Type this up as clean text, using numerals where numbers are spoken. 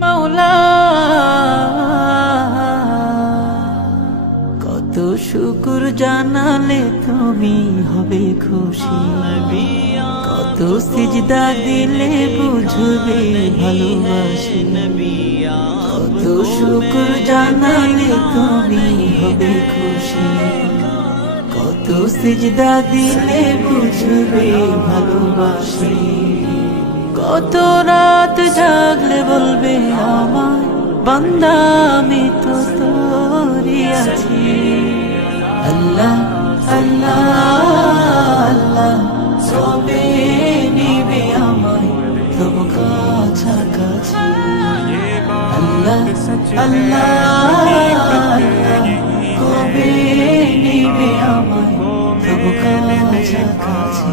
মাওলা কত শুকর জানালে তুমি হবে খুশি, কত সিজদা দিলে বুঝবে ভালোবাসি, কত শুকর জানালে তুমি হবে খুশি, কত সিজদা দিলে বুঝবে ভালোবাসি, কত রাত জাগলে বলবে আমায় বান্দা আমি তো তোরই আছি। আল্লাহ আল্লাহ আল্লাহ সবে নিবে আমায় তবু কাছাকাছি। আল্লাহ আল্লাহ আল্লাহ কবে নিবে আমায় তবু কাছাকাছি।